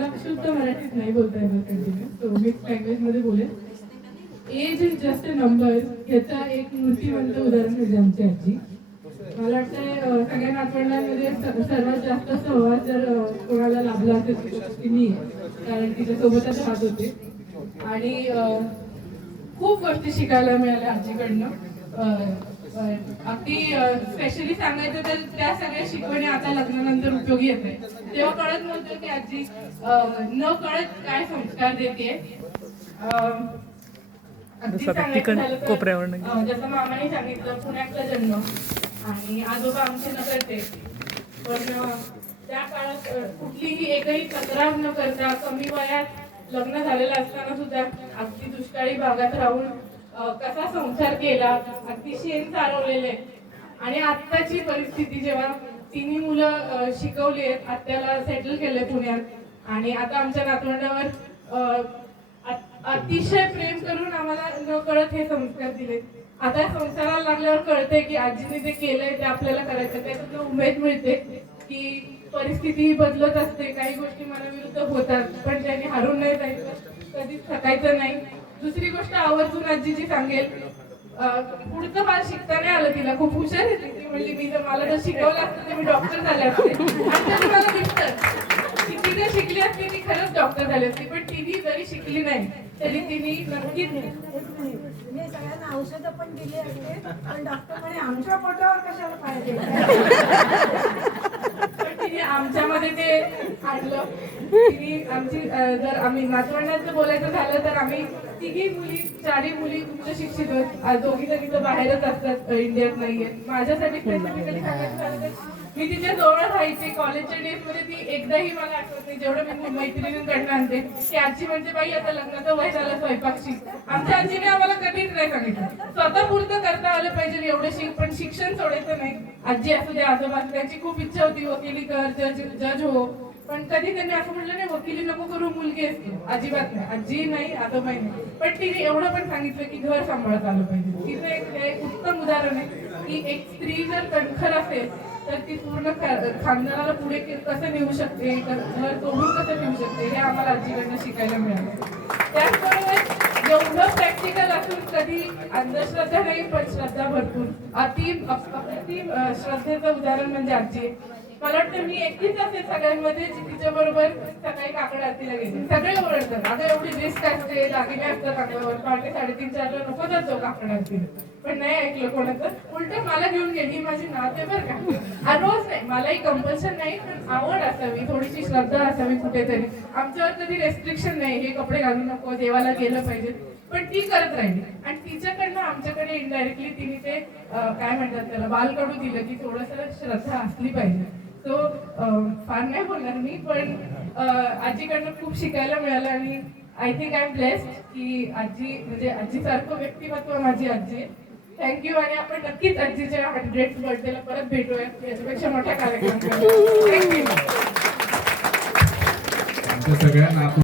मला शुद्ध मराठीत नाही बोलता येणार कंटिन्यू, सो मिक्स लँग्वेजमध्ये बोलेन. Age is just a number याचा एक मूर्तिमंत उदाहरण म्हणजे आमची आजी. मला वाटतं सगळ्या नातवंडांमध्ये सर्वात जास्त सहवास जर कोणाला लाभला असेल ती मी, कारण तिच्यासोबतच राहत होते आणि खूप गोष्टी शिकायला मिळाल्या आजीकडनं. अगदी स्पेशली सांगायचं तर त्या सगळ्या शिकवणी आता लग्नानंतर उपयोगी येत नाही. तेव्हा कळत नव्हतं की आजी न कळत काय संस्कार देते. जसं मामाने सांगितलं पुण्यातला जन्म आणि आजोबा आमचे नगरचे, पण त्या काळात कुठलीही एकही तक्रार न करता कमी वयात लग्न झालेलं असताना सुद्धा अगदी दुष्काळी भागात राहून कसा संसार केला, अगदी शेण चालवलेले. आणि आत्ताची परिस्थिती जेव्हा तिन्ही मुलं शिकवली आहेत, आत्याला सेटल केले पुण्यात आणि आता आमच्या नातवंडावर अतिशय प्रेम करून आम्हाला न कळत हे संस्कार दिले. आता संसाराला लागल्यावर कळतंय की आजीने जे केलंय ते आपल्याला करायचं. त्याच्यातून उमेद मिळते की परिस्थिती बदलत असते, काही गोष्टी मनाविरुद्ध होतात, पण त्यांनी हारून नाही जायचं, कधीच थकायचं नाही. दुसरी गोष्ट आवर्जून आजीची सांगेल, पुढचं फार शिकता नाही आलं तिला, खूप हुशार आहे ती. म्हणजे मी जर मला जर शिकवलं असतं तर मी डॉक्टर झाले असते. आणि तरी मला दिसतं ती जर शिकली असती ती खरंच डॉक्टर झाली असती, पण तिने जरी शिकली नाही तरी तिने नक्कीच मी सगळ्यांना औषधं पण दिली असते, पण डॉक्टर म्हणे आमच्या पोटावर कशाला पाहिजे. तिने आमच्यामध्ये ते आणलं. तिने आमची जर आम्ही नातवंडांचं बोलायचं झालं तर आम्ही तिघी मुली, चारही मुली उच्च शिक्षित आहेत. दोघी जणी तर बाहेरच असतात, इंडियात नाहीये. माझ्यासाठी स्पेसिफिकली सांगायचं झालं तर मी तिच्या जवळ राहायचे. कॉलेजच्या डेज मध्ये ती एकदाही मला आठवत नाही, जेवढं मी मैत्रिणींकडनं आणते की आजी म्हणजे बाई आता लग्नाचं वय झालं, स्वयंपाक शिक. आमच्या आजीने आम्हाला कधीच नाही सांगितलं. स्वतः पुरतं करता आलं पाहिजे एवढं शिक, पण शिक्षण सोडायचं नाही. आजी असू दे, आजोबा, त्यांची खूप इच्छा होती वकिली कर, जज हो, पण कधी त्यांनी असं म्हटलं नाही वकिली नको करू, मुलगी असते. अजिबात नाही, आजी नाही, आजोबा नाही. पण तिने एवढं पण सांगितलं की घर सांभाळत आलं पाहिजे. तिचं एक उत्तम उदाहरण आहे की एक स्त्री जर कणखर असेल तर ती पूर्ण खानदानाला पुढे कसं नेऊ शकते, घर तोडून कसं नेऊ शकते, हे आम्हाला आजीकडनं शिकायला मिळालं. त्याचबरोबर एवढं प्रॅक्टिकल असून कधी अंधश्रद्धा नाही, पण श्रद्धा भरपूर. अप्रतिम श्रद्धेचं उदाहरण म्हणजे आजी. मला वाटतं मी एकटीच असेल सगळ्यांमध्ये तिच्या बरोबर सकाळी काकड आरतीला गेले. सगळे ओरडतात, आता एवढी रिस्क असते, दागिने असतात अंगावर, पहाटे 3:30-4ला नको जातो काकड आरतीला. पण नाही ऐकलं कोणाचं, उलट मला घेऊन गेली. माझी नात आहे बरं का. रोज नाही, मलाही कंपल्शन नाही, पण आवड असावी, थोडीशी श्रद्धा असावी कुठेतरी. आमच्यावर कधी रेस्ट्रिक्शन नाही, हे कपडे घालू नको, देवाला गेलं पाहिजे, पण ती करत राहिली. आणि तिच्याकडनं आमच्याकडे इनडायरेक्टली तिने ते काय म्हणतात त्याला बालकडू दिलं की थोडंसं श्रद्धा असली पाहिजे. सो फार नाही बोलणार मी, पण आजीकडनं खूप शिकायला मिळालं आणि I think I am blessed की आजी म्हणजे आजीसारखं व्यक्तिमत्व माझी आजी. थँक्यू. आणि आपण नक्कीच आजीच्या 100th बर्थडेला परत भेटूया, याच्यापेक्षा मोठा कार्यक्रम. थँक्यू.